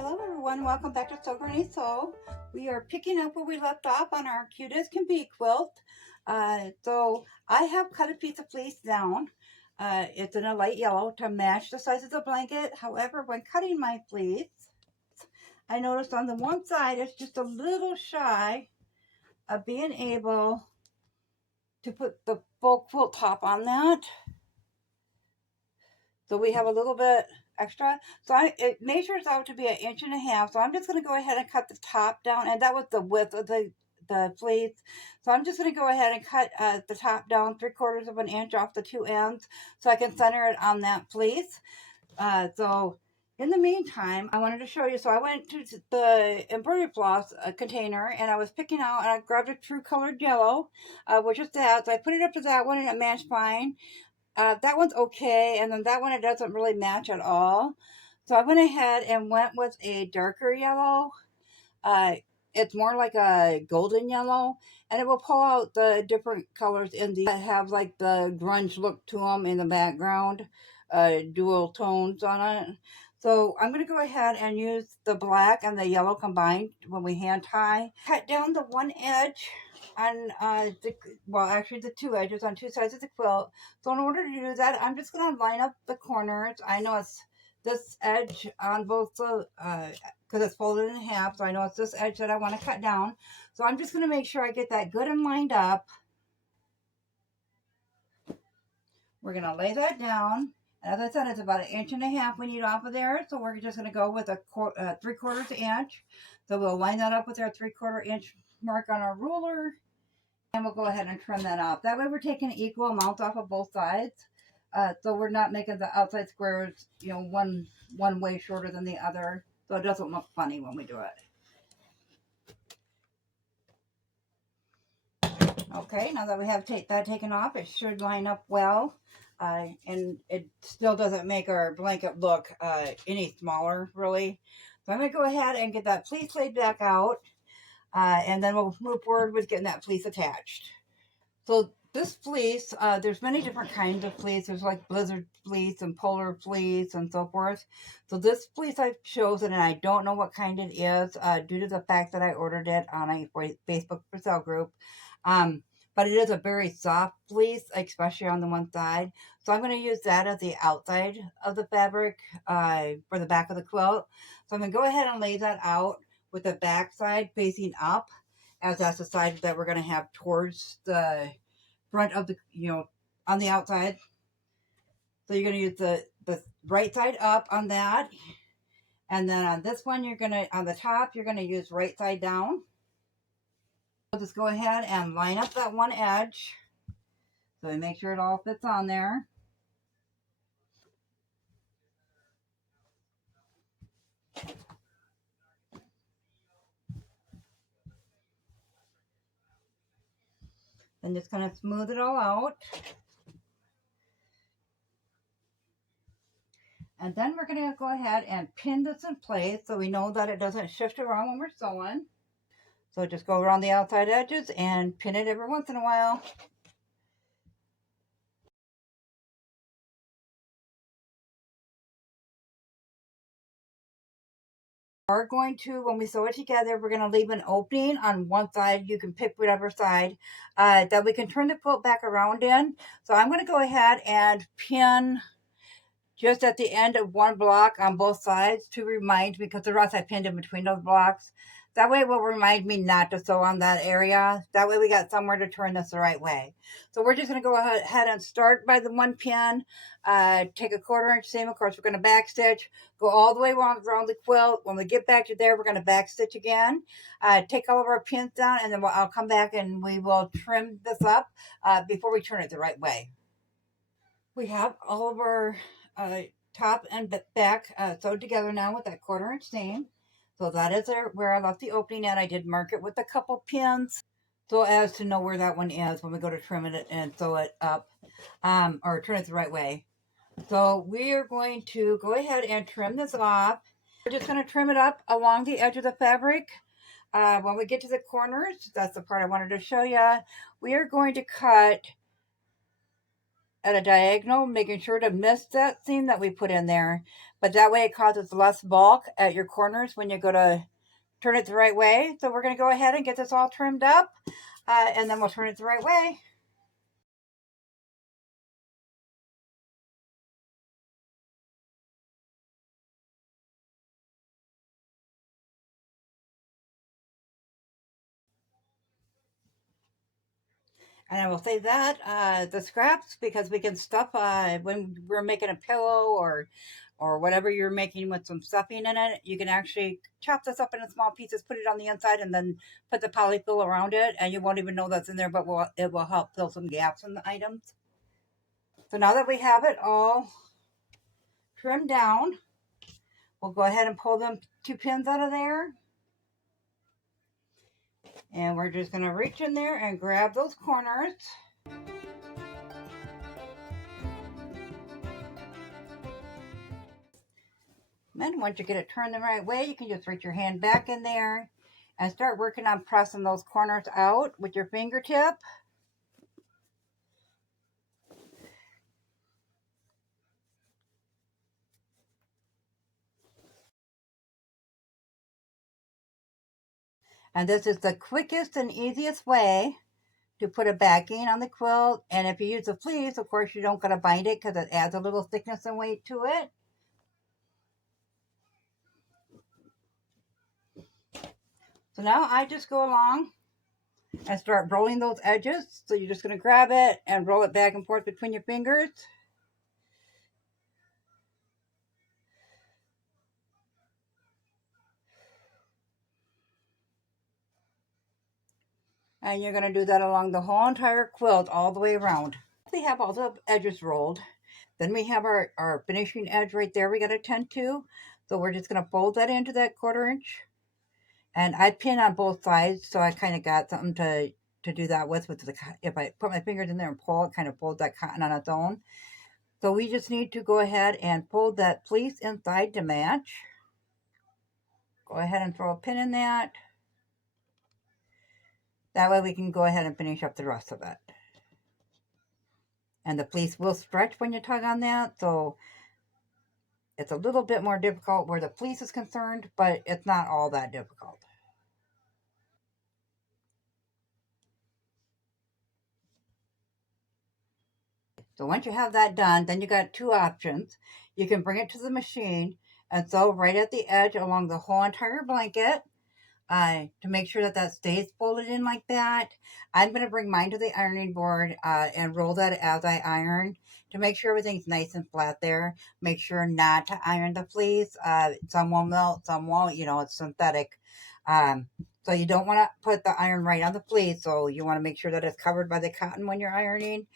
Hello everyone, welcome back to Sew Granny Sew. We are picking up where we left off on our cute as can be quilt. So I have cut a piece of fleece down. It's in a light yellow to match the size of the blanket. However, when cutting my fleece, I noticed on the one side it's just a little shy of being able to put the full quilt top on that. So we have a little bit extra. So it measures out to be 1.5 inches. So I'm just going to go ahead and cut the top down. And that was the width of the fleece. So I'm just going to go ahead and cut the top down 3/4 of an inch off the two ends so I can center it on that fleece. So in the meantime, I wanted to show you. So I went to the embroidery floss container and I was picking out, and I grabbed a true colored yellow, which is that. So I put it up to that one and it matched fine. That one's okay, and then that one it doesn't really match at all. So I went ahead and went with a darker yellow. Uh, it's more like a golden yellow, and it will pull out the different colors in the that have like the grunge look to them in the background, dual tones on it. So I'm going to go ahead and use the black and the yellow combined when we hand tie. Cut down the one edge on actually the two edges on two sides of the quilt. So in order to do that, I'm just going to line up the corners. I know it's this edge on both the because it's folded in half, so I know it's this edge that I want to cut down. So I'm just going to make sure I get that good and lined up. We're going to lay that down. As I said, it's about 1.5 inches we need off of there, so we're just going to go with a 3/4 inch. So we'll line that up with our 3/4 inch mark on our ruler, and we'll go ahead and trim that off. That way we're taking equal amounts off of both sides. So we're not making the outside squares, one way shorter than the other, so it doesn't look funny when we do it. Okay, now that we have that taken off, it should line up well, and it still doesn't make our blanket look any smaller, really. So I'm going to go ahead and get that fleece laid back out, and then we'll move forward with getting that fleece attached. So this fleece, there's many different kinds of fleece. There's like blizzard fleece and polar fleece and so forth. So this fleece I've chosen, and I don't know what kind it is due to the fact that I ordered it on a Facebook for sale group. But it is a very soft fleece, especially on the one side. So I'm going to use that as the outside of the fabric for the back of the quilt. So I'm going to go ahead and lay that out with the back side facing up, as that's the side that we're going to have towards the front of the, on the outside. So you're going to use the right side up on that. And then on this one, on the top, you're going to use right side down. So just go ahead and line up that one edge. So we make sure it all fits on there. And just kind of smooth it all out. And then we're going to go ahead and pin this in place so we know that it doesn't shift around when we're sewing. So just go around the outside edges and pin it every once in a while. We're going to, when we sew it together, we're going to leave an opening on one side. You can pick whatever side that we can turn the quilt back around in. So I'm going to go ahead and pin just at the end of one block on both sides to remind me, because the rest I pinned in between those blocks. That way it will remind me not to sew on that area. That way we got somewhere to turn this the right way. So we're just going to go ahead and start by the one pin. Take a 1/4 inch seam. Of course, we're going to back stitch. Go all the way around the quilt. When we get back to there, we're going to back stitch again. Take all of our pins down, and then I'll come back and we will trim this up before we turn it the right way. We have all of our top and back sewed together now with that 1/4 inch seam. So that is where I left the opening at. I did mark it with a couple pins so as to know where that one is when we go to trim it and sew it up or turn it the right way. So we are going to go ahead and trim this off. We're just going to trim it up along the edge of the fabric. When we get to the corners, that's the part I wanted to show you. We are going to cut at a diagonal, making sure to miss that seam that we put in there. But that way it causes less bulk at your corners when you go to turn it the right way. So we're going to go ahead and get this all trimmed up, and then we'll turn it the right way. And I will say that the scraps, because we can stuff when we're making a pillow or whatever you're making with some stuffing in it, you can actually chop this up into small pieces, put it on the inside, and then put the polyfill around it, and you won't even know that's in there, but it will help fill some gaps in the items. So now that we have it all trimmed down, we'll go ahead and pull them 2 pins out of there. And we're just going to reach in there and grab those corners. Then once you get it turned the right way, you can just reach your hand back in there and start working on pressing those corners out with your fingertip. And this is the quickest and easiest way to put a backing on the quilt. And if you use a fleece, of course, you don't got to bind it because it adds a little thickness and weight to it. So now I just go along and start rolling those edges. So you're just going to grab it and roll it back and forth between your fingers. And you're going to do that along the whole entire quilt all the way around. We have all the edges rolled. Then we have our finishing edge right there we got to tend to. So we're just going to fold that into that 1/4 inch. And I pin on both sides, so I kind of got something to do that with the, if I put my fingers in there and pull, it kind of folds that cotton on its own. So we just need to go ahead and fold that fleece inside to match. Go ahead and throw a pin in that. That way we can go ahead and finish up the rest of it. And the fleece will stretch when you tug on that, so it's a little bit more difficult where the fleece is concerned, but it's not all that difficult. So once you have that done, then you got 2 options. You can bring it to the machine and sew right at the edge along the whole entire blanket, to make sure that that stays folded in like that. I'm going to bring mine to the ironing board and roll that as I iron to make sure everything's nice and flat there. Make sure not to iron the fleece. Some will melt, some won't. You know, it's synthetic. So you don't want to put the iron right on the fleece. So you want to make sure that it's covered by the cotton when you're ironing.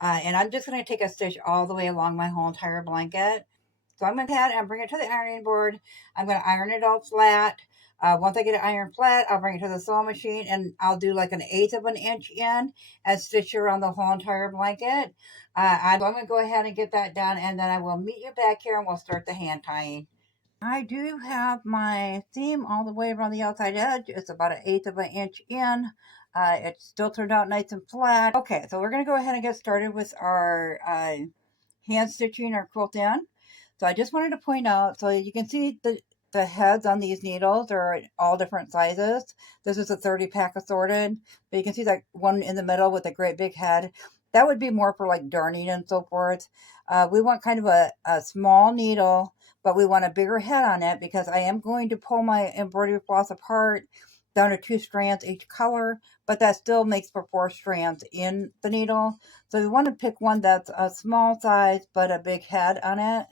And I'm just going to take a stitch all the way along my whole entire blanket. So I'm going to head and bring it to the ironing board. I'm going to iron it all flat. Once I get it ironed flat, I'll bring it to the sewing machine and I'll do like 1/8 of an inch in and stitch around the whole entire blanket. I'm going to go ahead and get that done, and then I will meet you back here and we'll start the hand tying. I do have my seam all the way around the outside edge. It's about 1/8 of an inch in. It still turned out nice and flat. Okay, so we're going to go ahead and get started with our hand stitching our quilt in. So I just wanted to point out, so you can see the heads on these needles are all different sizes. This is a 30 pack assorted, but you can see that one in the middle with a great big head. That would be more for like darning and so forth. We want kind of a small needle, but we want a bigger head on it because I am going to pull my embroidery floss apart down to 2 strands each color, but that still makes for 4 strands in the needle. So we want to pick one that's a small size but a big head on it,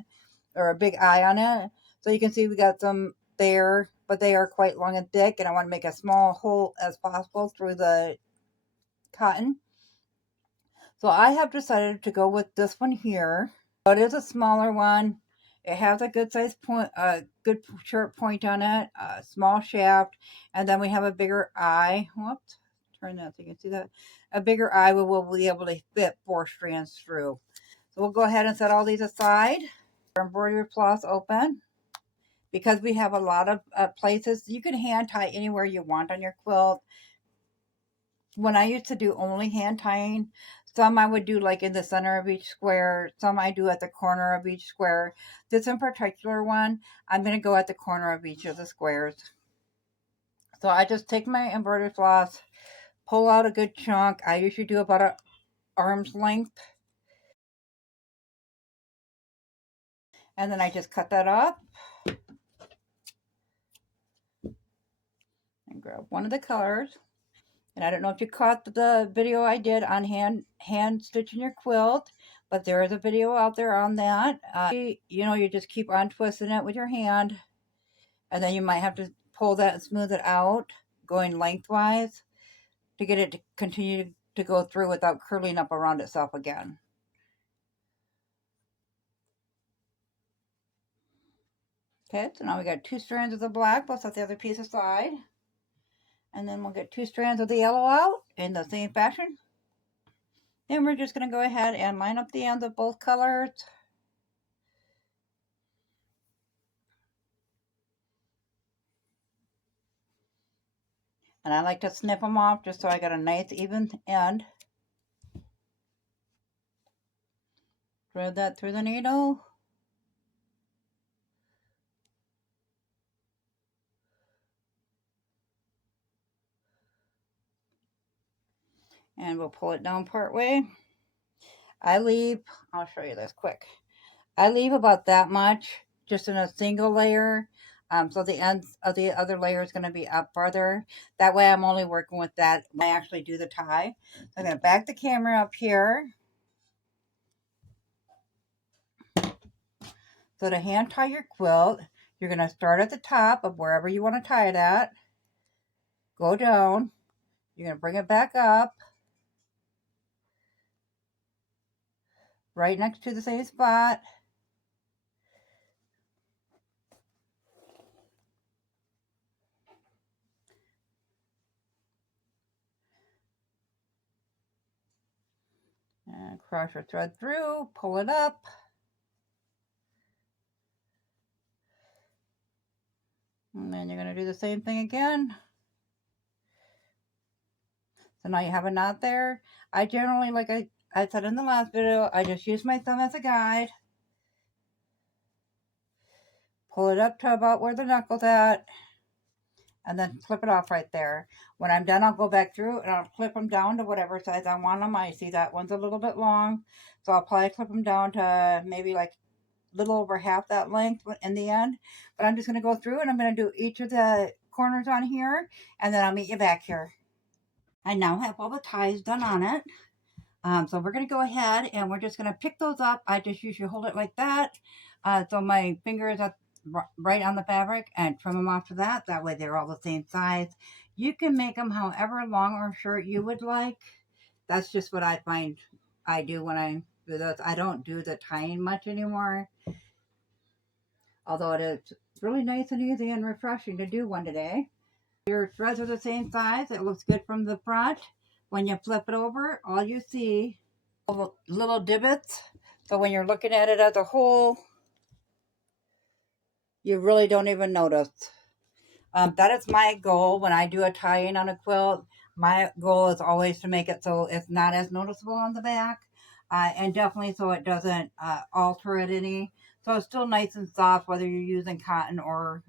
or a big eye on it. So you can see we got some there, but they are quite long and thick, and I want to make a small hole as possible through the cotton. So I have decided to go with this one here. So it is a smaller one. It has a good size point, good sharp point on it, a small shaft, and then we have a bigger eye. Whoops, turn that so you can see that. A bigger eye where we'll be able to fit 4 strands through. So we'll go ahead and set all these aside. Our embroidery floss open. Because we have a lot of places, you can hand tie anywhere you want on your quilt. when I used to do only hand tying, some I would do like in the center of each square, some I do at the corner of each square. This in particular one, I'm going to go at the corner of each of the squares. So I just take my embroidery floss, pull out a good chunk. I usually do about an arm's length. And then I just cut that up and grab one of the colors. And I don't know if you caught the video I did on hand stitching your quilt, but there is a video out there on that. You just keep on twisting it with your hand, and then you might have to pull that and smooth it out, going lengthwise, to get it to continue to go through without curling up around itself again. Okay, so now we got 2 strands of the black. We'll set the other piece aside. And then we'll get 2 strands of the yellow out in the same fashion. Then we're just going to go ahead and line up the ends of both colors. And I like to snip them off just so I got a nice even end. Thread that through the needle. And we'll pull it down part way. I'll show you this quick. I leave about that much just in a single layer. So the ends of the other layer is going to be up farther. That way I'm only working with that when I actually do the tie. So I'm going to back the camera up here. So to hand tie your quilt, you're going to start at the top of wherever you want to tie it at. Go down. You're going to bring it back up. Right next to the same spot. And cross your thread through, pull it up. And then you're going to do the same thing again. So now you have a knot there. I generally, like I said in the last video, I just use my thumb as a guide. Pull it up to about where the knuckle's at. And then clip it off right there. When I'm done, I'll go back through and I'll clip them down to whatever size I want them. I see that one's a little bit long. So I'll probably clip them down to maybe like a little over half that length in the end. But I'm just going to go through and I'm going to do each of the corners on here. And then I'll meet you back here. I now have all the ties done on it. So we're going to go ahead and we're just going to pick those up. I just usually hold it like that. So my finger is right on the fabric and trim them off to that. That way they're all the same size. You can make them however long or short you would like. That's just what I find I do when I do those. I don't do the tying much anymore. Although it is really nice and easy and refreshing to do one today. Your threads are the same size. It looks good from the front. When you flip it over, all you see are little divots. So when you're looking at it as a whole, you really don't even notice. That is my goal when I do a tie-in on a quilt. My goal is always to make it so it's not as noticeable on the back. And definitely so it doesn't alter it any. So it's still nice and soft whether you're using cotton or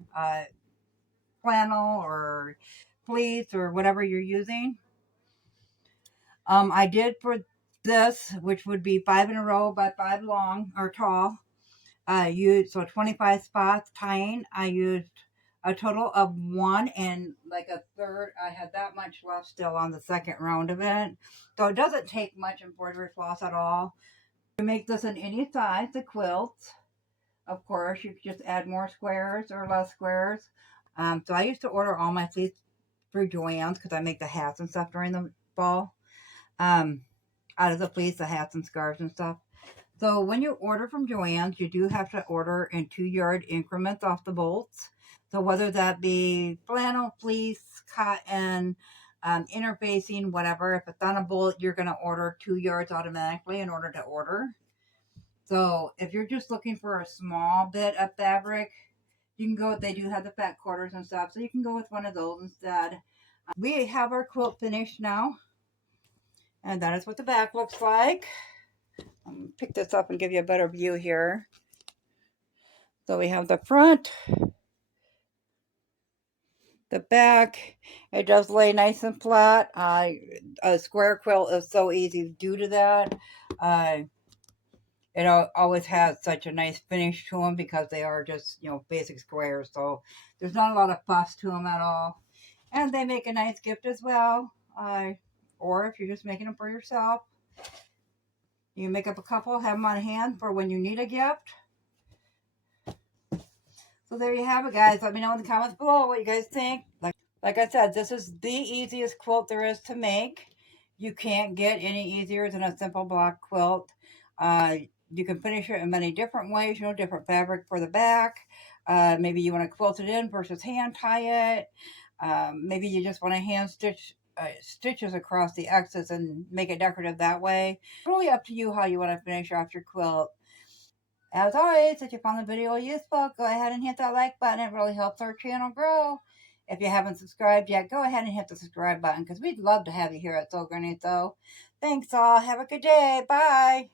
flannel or fleece or whatever you're using. I did for this, which would be 5 in a row by 5 long or tall. Used 25 spots tying. I used a total of 1 and like a third. I had that much left still on the second round of it. So it doesn't take much embroidery floss at all. You make this in any size, the quilts. Of course, you can just add more squares or less squares. So I used to order all my fleece through Joann's because I make the hats and stuff during the fall. Out of the fleece, the hats and scarves and stuff. So when you order from Joann's, you do have to order in 2-yard increments off the bolts. So whether that be flannel, fleece, cotton, interfacing, whatever, if it's on a bolt, you're going to order 2 yards automatically in order to order. So if you're just looking for a small bit of fabric, you can go, they do have the fat quarters and stuff, so you can go with one of those instead. We have our quilt finished now. And that is what the back looks like. I'm going to pick this up and give you a better view here. So we have the front, the back. It does lay nice and flat. A square quilt is so easy to do to that. Uh, it always has such a nice finish to them because they are just, basic squares. So there's not a lot of fuss to them at all. And they make a nice gift as well. Or if you're just making them for yourself, you can make up a couple, have them on hand for when you need a gift. So there you have it, guys. Let me know in the comments below what you guys think. Like I said, this is the easiest quilt there is to make. You can't get any easier than a simple block quilt. You can finish it in many different ways, different fabric for the back. Maybe you want to quilt it in versus hand tie it. Maybe you just want to hand stitch stitches across the X's and make it decorative that way. Really up to you how you want to finish off your quilt. As always, if you found the video useful, go ahead and hit that like button. It really helps our channel grow. If you haven't subscribed yet, go ahead and hit the subscribe button because we'd love to have you here at Soul Granny. So, thanks all. Have a good day. Bye.